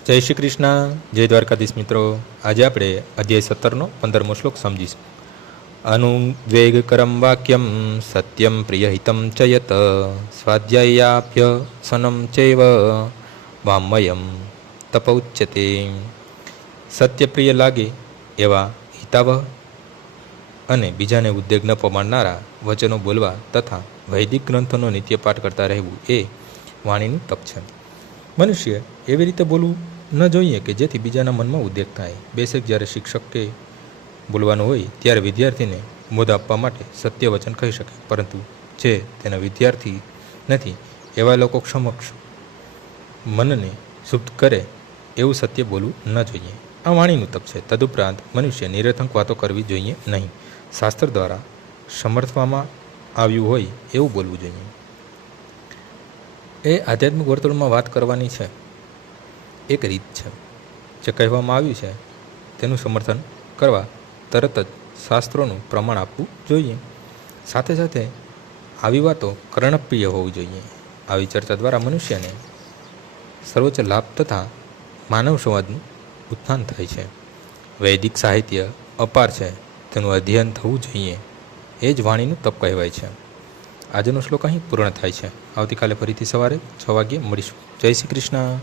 જય શ્રી કૃષ્ણ, જય દ્વારકાધીશ મિત્રો. આજે આપણે અધ્યાય 17નો 15મો શ્લોક સમજીશું. અનુદ્વેગકરમ વાક્યમ સત્યમ પ્રિયહિતમ ચ યત સ્વાધ્યાયાભ્યસનમ ચૈવ વામયમ તપૌચ્યતે. સત્યપ્રિય લાગે એવા હિતાવહ અને બીજાને ઉદ્વેગ ન પમાડનારા વચનો બોલવા તથા વૈદિક ગ્રંથોનો નિત્યપાઠ કરતા રહેવું એ વાણીનું તપ છે. મનુષ્ય એવી રીતે બોલવું ન જોઈએ કે જેથી બીજાના મનમાં ઉદ્વેગ થાય. બેશક જ્યારે શિક્ષકે બોલવાનું હોય ત્યારે વિદ્યાર્થીને બોધ આપવા માટે સત્ય વચન કહી શકે, પરંતુ જે તેના વિદ્યાર્થી નથી એવા લોકો સમક્ષ મનને શુદ્ધ કરે એવું સત્ય બોલવું ન જોઈએ. આ વાણીનું તપ છે. તદુપરાંત મનુષ્ય નિરર્થક વાતો કરવી જોઈએ નહીં. શાસ્ત્ર દ્વારા સમર્થવામાં આવ્યું હોય એવું બોલવું જોઈએ. એ આધ્યાત્મિક વર્તુળમાં વાત કરવાની છે એક રીત છે. જે કહેવામાં આવ્યું છે તેનું સમર્થન કરવા તરત જ શાસ્ત્રોનું પ્રમાણ આપવું જોઈએ. સાથે સાથે આવી વાતો કર્ણપ્રિય હોવી જોઈએ. આવી ચર્ચા દ્વારા મનુષ્યને સર્વોચ્ચ લાભ તથા માનવ સમાજનું ઉત્થાન થાય છે. વૈદિક સાહિત્ય અપાર છે, તેનું અધ્યયન થવું જોઈએ. એ જ વાણીનું તપ કહેવાય છે. આજનો શ્લોક અહીં પૂર્ણ થાય છે. આવતીકાલે ફરીથી સવારે 6 વાગ્યે મળીશું. જય શ્રી કૃષ્ણ.